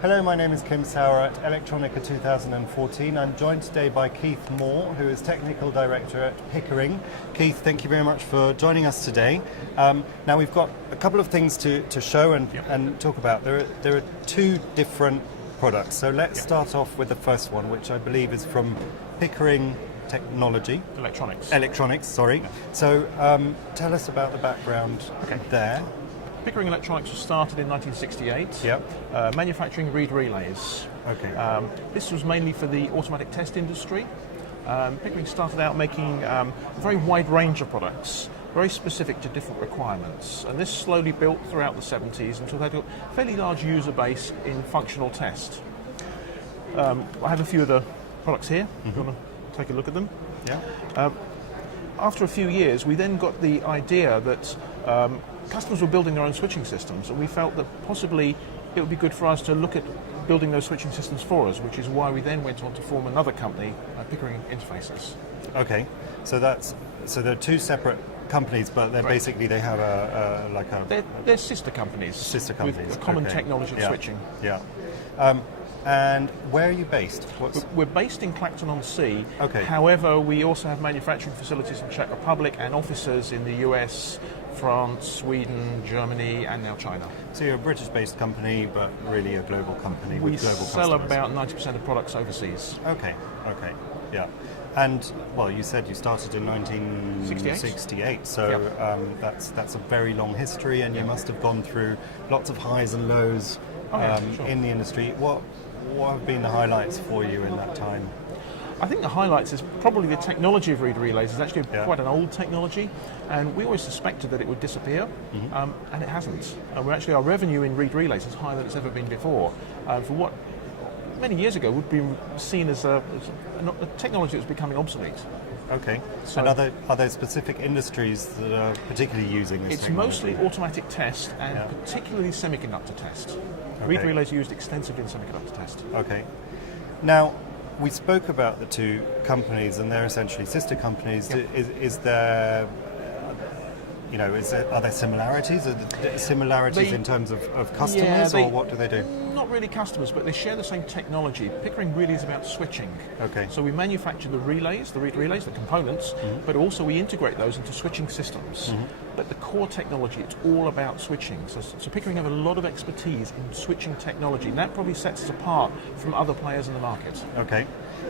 Hello, my name is Kim Sauer at Electronica 2014. I'm joined today by Keith Moore, who is Technical Director at Pickering. Keith, thank you very much for joining us today. Now we've got a couple of things to show and talk about. There are two different products. So let's start off with the first one, which I believe is from Pickering Technology. Electronics, sorry. Yeah. So tell us about the background there. Pickering Electronics was started in 1968, manufacturing reed relays. This was mainly for the automatic test industry. Pickering started out making a very wide range of products, very specific to different requirements, and this slowly built throughout the 70s until they got a fairly large user base in functional test. I have a few of the products here, if you want to take a look at them. After a few years, we then got the idea that customers were building their own switching systems, and we felt that possibly it would be good for us to look at building those switching systems for us, which is why we then went on to form another company, Pickering Interfaces. Okay, so they're two separate companies, but they're basically they have they're sister companies. With a common technology of switching. Yeah. And where are you based? We're based in Clacton-on-Sea. Okay. However, we also have manufacturing facilities in Czech Republic and offices in the US, France, Sweden, Germany, and now China. So you're a British-based company, but really a global company with global customers. We sell about 90% of products overseas. Okay, yeah. And, well, you said you started in 1968, so that's a very long history, and you must have gone through lots of highs and lows in the industry. What have been the highlights for you in that time? I think the highlights is probably the technology of reed relays is actually quite an old technology, and we always suspected that it would disappear, and it hasn't. Our revenue in reed relays is higher than it's ever been before. For what many years ago would be seen as a technology that was becoming obsolete. Okay. So, and are there specific industries that are particularly using this technology? It's mostly automatic test and particularly semiconductor test. Reed relays are used extensively in semiconductor test. Okay. Now, we spoke about the two companies, and they're essentially sister companies. Is there, are there similarities? Are there similarities in terms of customers, or what do they do? Not really customers, but they share the same technology. Pickering really is about switching. Okay. So we manufacture the relays, the reed relays, the components, but also we integrate those into switching systems. But the core technology, it's all about switching. So Pickering have a lot of expertise in switching technology, and that probably sets us apart from other players in the market. Okay.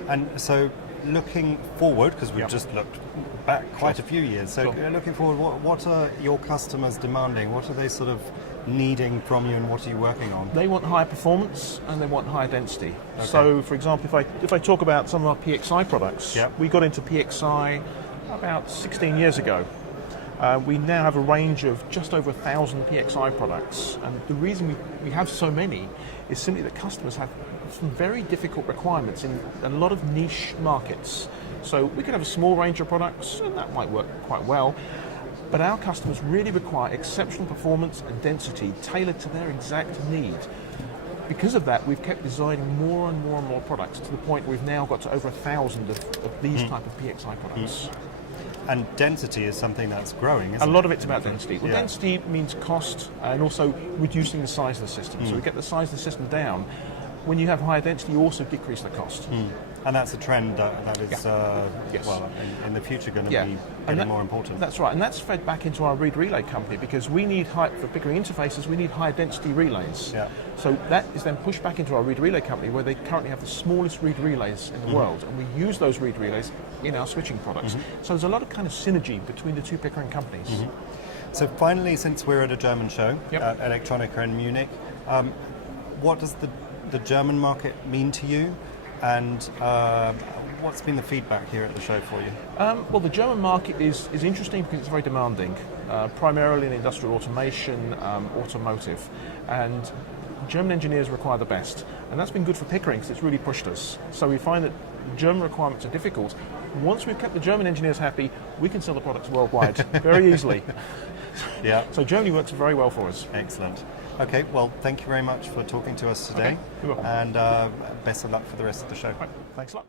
And so looking forward, because we've just looked back quite a few years, so looking forward, what are your customers demanding? What are they sort of needing from you, and what are you working on? They want higher performance and they want higher density. So, for example, if I talk about some of our PXI products, we got into PXI about 16 years ago. We now have a range of just over 1,000 PXI products, and the reason we have so many is simply that customers have some very difficult requirements in a lot of niche markets. So we can have a small range of products, and that might work quite well, but our customers really require exceptional performance and density tailored to their exact need. Because of that, we've kept designing more and more and more products to the point we've now got to over 1,000 of these type of PXI products. And density is something that's growing, isn't it? A lot of it's about density. Well, density means cost and also reducing the size of the system. So we get the size of the system down. When you have higher density, you also decrease the cost. And that's a trend that is, well, in the future going to be getting more important. That's right, and that's fed back into our reed relay company, because we need for Pickering Interfaces, we need higher density relays. So that is then pushed back into our reed relay company, where they currently have the smallest reed relays in the world, and we use those reed relays in our switching products. So there's a lot of kind of synergy between the two Pickering companies. So finally, since we're at a German show, Electronica in Munich, what does the German market mean to you, and what's been the feedback here at the show for you? Well, the German market is interesting because it's very demanding, primarily in industrial automation, automotive, and German engineers require the best, and that's been good for Pickering because it's really pushed us. So we find that German requirements are difficult. Once we've kept the German engineers happy, we can sell the products worldwide very easily. So Germany works very well for us. Excellent. Okay, well, thank you very much for talking to us today, and best of luck for the rest of the show. Thanks a lot.